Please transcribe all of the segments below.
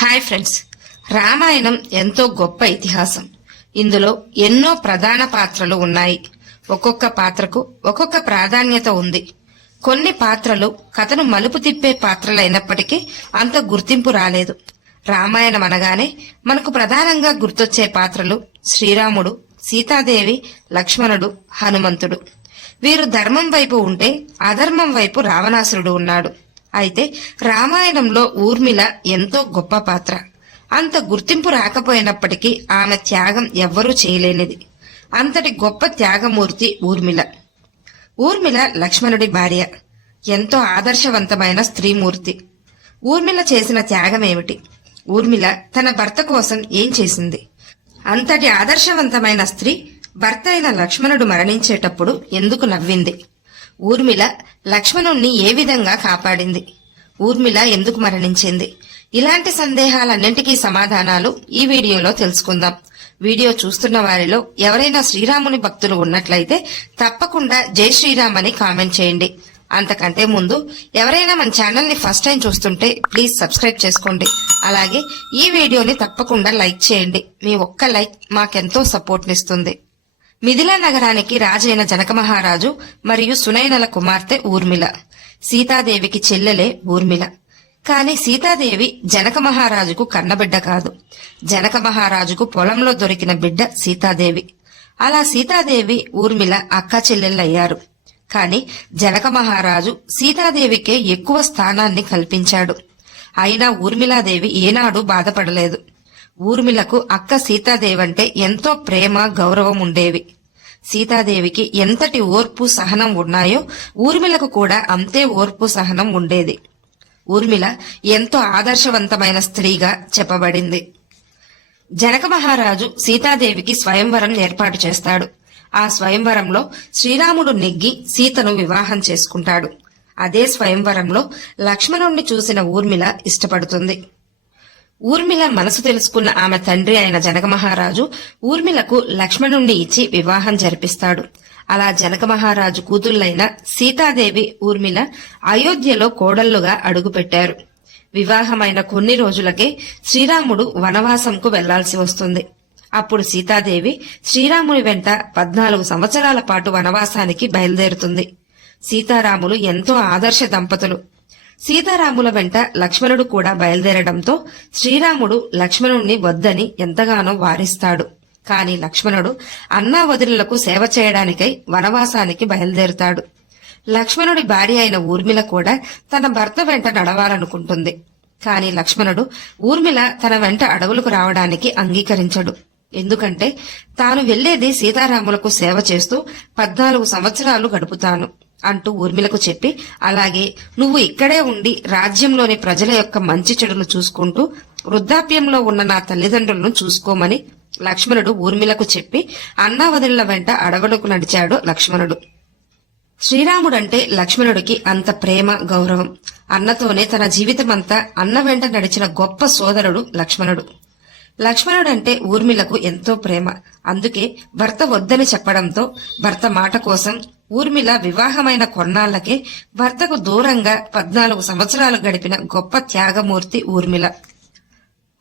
Hi friends, Ramayanam ఎంతో గొప్ప ఇతిహాసం. ఇందులో ఎన్నో ప్రధాన పాత్రలు ఉన్నాయి. ఒక్కొక్క పాత్రకు ఒక్కొక్క ప్రాధాన్యత ఉంది. కొన్ని పాత్రలు కథను మలుపు తిప్పే పాత్రలైనప్పటికీ అంత గుర్తింపు రాలేదు. రామాయణం అనగానే మనకు ప్రధానంగా గుర్తొచ్చే పాత్రలు శ్రీరాముడు, సీతాదేవి, లక్ష్మణుడు, హనుమంతుడు. వీరు ధర్మం వైపు ఉంటే అధర్మం వైపు రావణాసురుడు ఉన్నాడు. అయితే రామాయణంలో ఊర్మిళ ఎంతో గొప్ప పాత్ర. అంత గుర్తింపు రాకపోయినప్పటికీ ఆమె త్యాగం ఎవ్వరూ చేయలేనిది. అంతటి గొప్ప త్యాగమూర్తి ఊర్మిళ. ఊర్మిళ లక్ష్మణుడి భార్య. ఎంతో ఆదర్శవంతమైన స్త్రీమూర్తి. ఊర్మిళ చేసిన త్యాగమేమిటి? ఊర్మిళ తన భర్త కోసం ఏం చేసింది? అంతటి ఆదర్శవంతమైన స్త్రీ భర్త అయిన లక్ష్మణుడు మరణించేటప్పుడు ఎందుకు నవ్వింది? ఊర్మిళ లక్ష్మణుణ్ణి ఏ విధంగా కాపాడింది? ఊర్మిళ ఎందుకు మరణించింది? ఇలాంటి సందేహాలన్నింటికీ సమాధానాలు ఈ వీడియోలో తెలుసుకుందాం. వీడియో చూస్తున్న వారిలో ఎవరైనా శ్రీరాముని భక్తులు ఉన్నట్లయితే తప్పకుండా జై శ్రీరామ్ అని కామెంట్ చేయండి. అంతకంటే ముందు ఎవరైనా మన ఛానల్ ని ఫస్ట్ టైం చూస్తుంటే ప్లీజ్ సబ్స్క్రైబ్ చేసుకోండి. అలాగే ఈ వీడియోని తప్పకుండా లైక్ చేయండి. మీ ఒక్క లైక్ మాకెంతో సపోర్ట్ నిస్తుంది. మిథిలా నగరానికి రాజైన జనక మహారాజు మరియు సునైనల కుమార్తె ఊర్మిళ. సీతాదేవికి చెల్లెలే ఊర్మిళ. కాని సీతాదేవి జనక మహారాజుకు కన్నబిడ్డ కాదు. జనక మహారాజుకు పొలంలో దొరికిన బిడ్డ సీతాదేవి. అలా సీతాదేవి ఊర్మిళ అక్క చెల్లెళ్ళయ్యారు. కాని జనక మహారాజు సీతాదేవికే ఎక్కువ స్థానాన్ని కల్పించాడు. అయినా ఊర్మిళాదేవి ఏనాడు బాధపడలేదు. ఊర్మిళకు అక్క సీతాదేవంటే ఎంతో ప్రేమ, గౌరవం ఉండేవి. సీతాదేవికి ఎంతటి ఓర్పు, సహనం ఉన్నాయో ఊర్మిళకు కూడా అంతే ఓర్పు, సహనం ఉండేది. ఊర్మిళ ఎంతో ఆదర్శవంతమైన స్త్రీగా చెప్పబడింది. జనక మహారాజు సీతాదేవికి స్వయంవరం ఏర్పాటు చేస్తాడు. ఆ స్వయంవరంలో శ్రీరాముడు నెగ్గి సీతను వివాహం చేసుకుంటాడు. అదే స్వయంవరంలో లక్ష్మణుణ్ణి చూసిన ఊర్మిళ ఇష్టపడుతుంది. ఊర్మిళ మనసు తెలుసుకున్న ఆమె తండ్రి అయిన జనక మహారాజు ఊర్మిళకు లక్ష్మణుణ్ణి ఇచ్చి వివాహం జరిపిస్తాడు. అలా జనక మహారాజు కూతుళ్లైన సీతాదేవి, ఊర్మిళ అయోధ్యలో కోడళ్లుగా అడుగుపెట్టారు. వివాహమైన కొన్ని రోజులకే శ్రీరాముడు వనవాసంకు వెళ్లాల్సి వస్తుంది. అప్పుడు సీతాదేవి శ్రీరాముని వెంట 14 సంవత్సరాల పాటు వనవాసానికి బయలుదేరుతుంది. సీతారాములు ఎంతో ఆదర్శ దంపతులు. సీతారాముల వెంట లక్ష్మణుడు కూడా బయలుదేరడంతో శ్రీరాముడు లక్ష్మణుణ్ణి వద్దని ఎంతగానో వారిస్తాడు. కాని లక్ష్మణుడు అన్నా వదినులకు సేవ చేయడానికై వనవాసానికి బయలుదేరుతాడు. లక్ష్మణుడి భార్య అయిన ఊర్మిళ కూడా తన భర్త వెంట నడవాలనుకుంటుంది. కాని లక్ష్మణుడు ఊర్మిళ తన వెంట అడవులకు రావడానికి అంగీకరించడు. ఎందుకంటే తాను వెళ్లేది సీతారాములకు సేవ చేస్తూ 14 సంవత్సరాలు గడుపుతాను అంటూ ఊర్మిళకు చెప్పి, అలాగే నువ్వు ఇక్కడే ఉండి రాజ్యంలోని ప్రజల యొక్క మంచి చెడులు చూసుకుంటూ వృద్ధాప్యంలో ఉన్న నా తల్లిదండ్రులను చూసుకోమని లక్ష్మణుడు ఊర్మిళకు చెప్పి అన్నావదిళ్ల వెంట అడవులకు నడిచాడు లక్ష్మణుడు. శ్రీరాముడంటే లక్ష్మణుడికి అంత ప్రేమ, గౌరవం. అన్నతోనే తన జీవితమంతా అన్న వెంట నడిచిన గొప్ప సోదరుడు లక్ష్మణుడు. లక్ష్మణుడంటే ఊర్మిళకు ఎంతో ప్రేమ. అందుకే భర్త వద్దని చెప్పడంతో భర్త మాట కోసం ఊర్మిళ వివాహమైన కొన్నాళ్లకే భర్తకు దూరంగా 14 సంవత్సరాలు గడిపిన గొప్ప త్యాగమూర్తి ఊర్మిళ.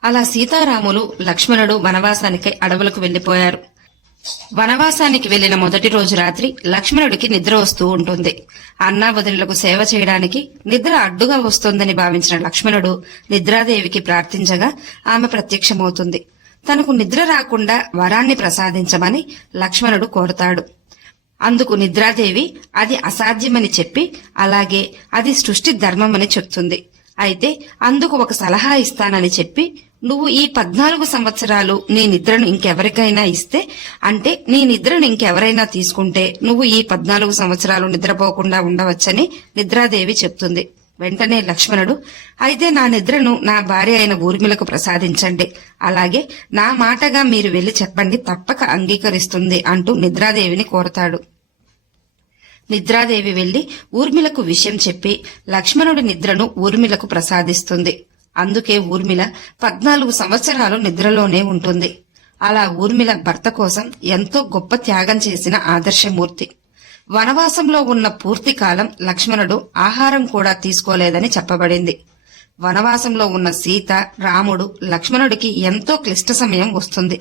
అలా సీతారాములు, లక్ష్మణుడు వనవాసానికి అడవులకు వెళ్లిపోయారు. వనవాసానికి వెళ్లిన మొదటి రోజు రాత్రి లక్ష్మణుడికి నిద్ర వస్తూ ఉంటుంది. అన్నావదినులకు సేవ చేయడానికి నిద్ర అడ్డుగా వస్తోందని భావించిన లక్ష్మణుడు నిద్రాదేవికి ప్రార్థించగా ఆమె ప్రత్యక్షమవుతుంది. తనకు నిద్ర రాకుండా వరాన్ని ప్రసాదించమని లక్ష్మణుడు కోరతాడు. అందుకు నిద్రాదేవి అది అసాధ్యమని చెప్పి, అలాగే అది సృష్టి ధర్మమని చెప్తుంది. అయితే అందుకు ఒక సలహా ఇస్తానని చెప్పి, నువ్వు ఈ 14 సంవత్సరాలు నీ నిద్రను ఇంకెవరికైనా ఇస్తే, అంటే నీ నిద్రను ఇంకెవరైనా తీసుకుంటే నువ్వు ఈ 14 సంవత్సరాలు నిద్రపోకుండా ఉండవచ్చని నిద్రాదేవి చెప్తుంది. వెంటనే లక్ష్మణుడు, అయితే నా నిద్రను నా భార్య అయిన ఊర్మిళకు ప్రసాదించండి, అలాగే నా మాటగా మీరు వెళ్లి చెప్పండి, తప్పక అంగీకరిస్తుంది అంటూ నిద్రాదేవిని కోరతాడు. నిద్రాదేవి వెళ్లి ఊర్మిళకు విషయం చెప్పి లక్ష్మణుడి నిద్రను ఊర్మిళకు ప్రసాదిస్తుంది. అందుకే ఊర్మిళ 14 సంవత్సరాలు నిద్రలోనే ఉంటుంది. అలా ఊర్మిళ భర్త కోసం ఎంతో గొప్ప త్యాగం చేసిన ఆదర్శమూర్తి. వనవాసంలో ఉన్న పూర్తి కాలం లక్ష్మణుడు ఆహారం కూడా తీసుకోలేదని చెప్పబడింది. వనవాసంలో ఉన్న సీత, రాముడు, లక్ష్మణుడికి ఎంతో క్లిష్ట సమయం వస్తుంది.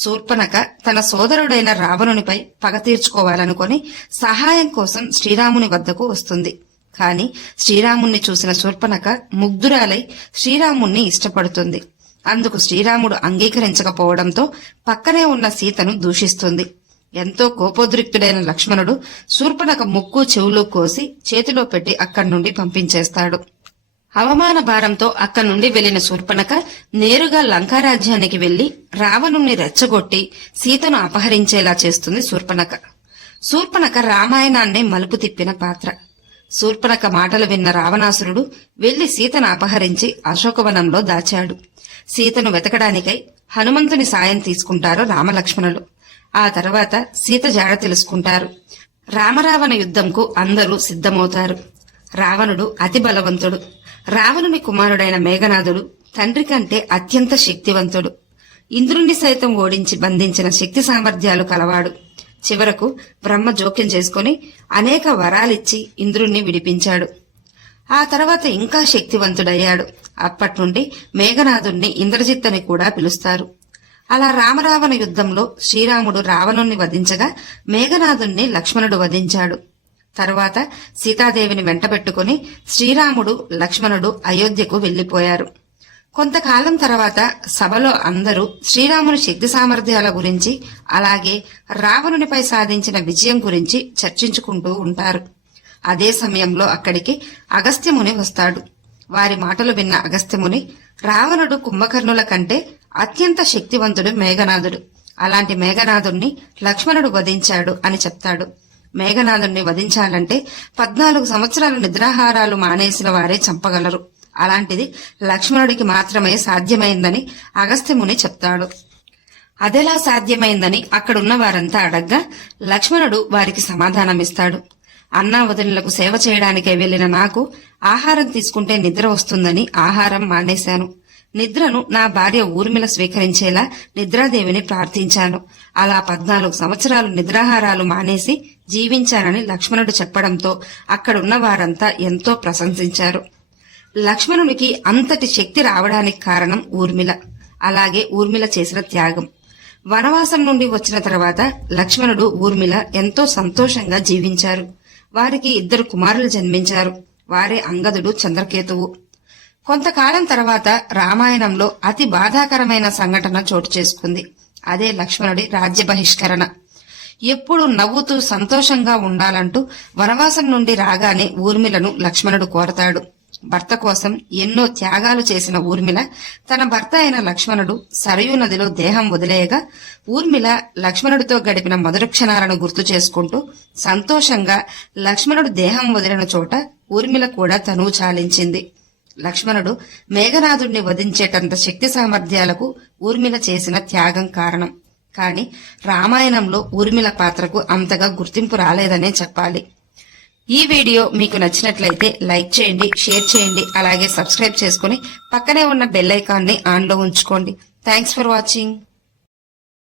శూర్పణఖ తన సోదరుడైన రావణునిపై పగ తీర్చుకోవాలనుకుని సహాయం కోసం శ్రీరాముని వద్దకు వస్తుంది. కాని శ్రీరాముణ్ణి చూసిన శూర్పణఖ ముగ్ధురాలై శ్రీరాముణ్ణి ఇష్టపడుతుంది. అందుకు శ్రీరాముడు అంగీకరించకపోవడంతో పక్కనే ఉన్న సీతను దూషిస్తుంది. ఎంతో కోపోద్రిక్తుడైన లక్ష్మణుడు శూర్పణఖ ముక్కు చెవులు కోసి చేతిలో పెట్టి అక్కడి నుండి పంపించేస్తాడు. అవమాన భారంతో అక్కడి నుండి వెళ్లిన శూర్పణఖ నేరుగా లంకారాజ్యానికి వెళ్లి రావణుణ్ణి రెచ్చగొట్టి సీతను అపహరించేలా చేస్తుంది శూర్పణఖ. శూర్పణఖ రామాయణాన్నే మలుపు తిప్పిన పాత్ర. శూర్పణఖ మాటలు విన్న రావణాసురుడు వెళ్లి సీతను అపహరించి అశోకవనంలో దాచాడు. సీతను వెతకడానికై హనుమంతుని సాయం తీసుకుంటారు రామలక్ష్మణులు. ఆ తర్వాత సీత జాడ తెలుసుకుంటారు. రామరావణ యుద్ధంకు అందరూ సిద్ధమవుతారు. రావణుడు అతి బలవంతుడు. రావణుని కుమారుడైన మేఘనాథుడు తండ్రి కంటే అత్యంత శక్తివంతుడు. ఇంద్రుణ్ణి సైతం ఓడించి బంధించిన శక్తి సామర్థ్యాలు కలవాడు. చివరకు బ్రహ్మ జోక్యం చేసుకుని అనేక వరాలిచ్చి ఇంద్రుణ్ణి విడిపించాడు. ఆ తర్వాత ఇంకా శక్తివంతుడయ్యాడు. అప్పట్నుండి మేఘనాథుణ్ణి ఇంద్రజిత్ అని కూడా పిలుస్తారు. అలా రామరావణ యుద్ధంలో శ్రీరాముడు రావణుణ్ణి వధించగా మేఘనాథుణ్ణి లక్ష్మణుడు వధించాడు. తరువాత సీతాదేవిని వెంటబెట్టుకుని శ్రీరాముడు, లక్ష్మణుడు అయోధ్యకు వెళ్లిపోయారు. కొంతకాలం తర్వాత సభలో అందరూ శ్రీరాముని శక్తి సామర్థ్యాల గురించి, అలాగే రావణునిపై సాధించిన విజయం గురించి చర్చించుకుంటూ ఉంటారు. అదే సమయంలో అక్కడికి అగస్త్యముని వస్తాడు. వారి మాటలు విన్న అగస్త్యముని, రావణుడు కుంభకర్ణుల కంటే అత్యంత శక్తివంతుడు మేఘనాథుడు. అలాంటి మేఘనాథుణ్ణి లక్ష్మణుడు వధించాడు అని చెప్తాడు. మేఘనాథుణ్ణి వధించాలంటే 14 సంవత్సరాలు నిద్రాహారాలు మానేసిన వారే చంపగలరు. అలాంటిది లక్ష్మణుడికి మాత్రమే సాధ్యమైందని అగస్త్యముని చెప్తాడు. అదెలా సాధ్యమైందని అక్కడున్న వారంతా అడగ్గా లక్ష్మణుడు వారికి సమాధానమిస్తాడు. అన్నా వదినలకు సేవ చేయడానికే వెళ్లిన నాకు ఆహారం తీసుకుంటే నిద్ర వస్తుందని ఆహారం మానేశాను. నిద్రను నా భార్య ఊర్మిళ స్వీకరించేలా నిద్రాదేవిని ప్రార్థించాను. అలా 14 సంవత్సరాలు నిద్రాహారాలు మానేసి జీవించానని లక్ష్మణుడు చెప్పడంతో అక్కడున్న వారంతా ఎంతో ప్రశంసించారు. లక్ష్మణునికి అంతటి శక్తి రావడానికి కారణం ఊర్మిళ, అలాగే ఊర్మిళ చేసిన త్యాగం. వనవాసం నుండి వచ్చిన తర్వాత లక్ష్మణుడు, ఊర్మిళ ఎంతో సంతోషంగా జీవించారు. వారికి 2 కుమారులు జన్మించారు. వారే అంగదుడు, చంద్రకేతువు. కొంతకాలం తర్వాత రామాయణంలో అతి బాధాకరమైన సంఘటన చోటు చేసుకుంది. అదే లక్ష్మణుడి రాజ్య బహిష్కరణ. ఎప్పుడు నవ్వుతూ సంతోషంగా ఉండాలంటూ వనవాసం నుండి రాగానే ఊర్మిళను లక్ష్మణుడు కోరతాడు. భర్త కోసం ఎన్నో త్యాగాలు చేసిన ఊర్మిళ తన భర్త అయిన లక్ష్మణుడు సరయూ నదిలో దేహం వదిలేయగా ఊర్మిళ లక్ష్మణుడితో గడిపిన మొదటి క్షణాలను గుర్తు చేసుకుంటూ సంతోషంగా లక్ష్మణుడు దేహం వదిలిన చోట ఊర్మిళ కూడా తనువు చాలించింది. లక్ష్మణుడు మేఘనాథుణ్ణి వధించేటంత శక్తి సామర్థ్యాలకు ఊర్మిళ చేసిన త్యాగం కారణం. కాని రామాయణంలో ఊర్మిళ పాత్రకు అంతగా గుర్తింపు రాలేదనే చెప్పాలి. ఈ వీడియో మీకు నచ్చినట్లయితే లైక్ చేయండి, షేర్ చేయండి, అలాగే సబ్స్క్రైబ్ చేసుకుని పక్కనే ఉన్న బెల్ ఐకాన్ ని ఆన్ లో ఉంచుకోండి. Thanks for watching.